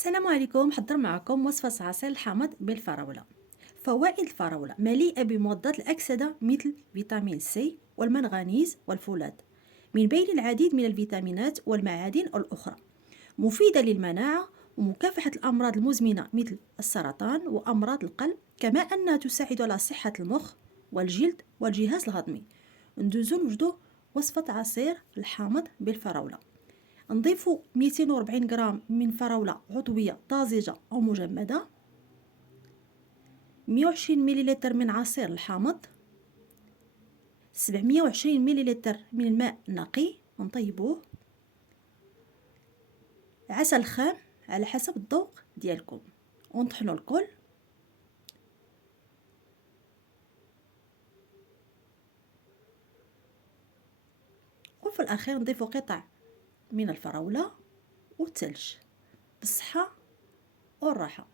السلام عليكم. حضر معكم وصفة عصير الحامض بالفراولة. فوائد الفراولة مليئة بمضادات الأكسدة مثل فيتامين سي والمنغنيز والفولاذ، من بين العديد من الفيتامينات والمعادن الأخرى. مفيدة للمناعة ومكافحة الأمراض المزمنة مثل السرطان وأمراض القلب، كما أنها تساعد على صحة المخ والجلد والجهاز الهضمي. ندوزو نوجدو وصفة عصير الحامض بالفراولة. نضيف 240 غرام من فراولة عضوية طازجة أو مجمدة، 120 مليلتر من عصير الحامض، 720 مليلتر من الماء النقي نطيبوه، عسل خام على حسب الذوق ديالكم، ونطحنوا الكل. وفي الأخير نضيف قطع من الفراولة والثلج. بالصحة والراحة.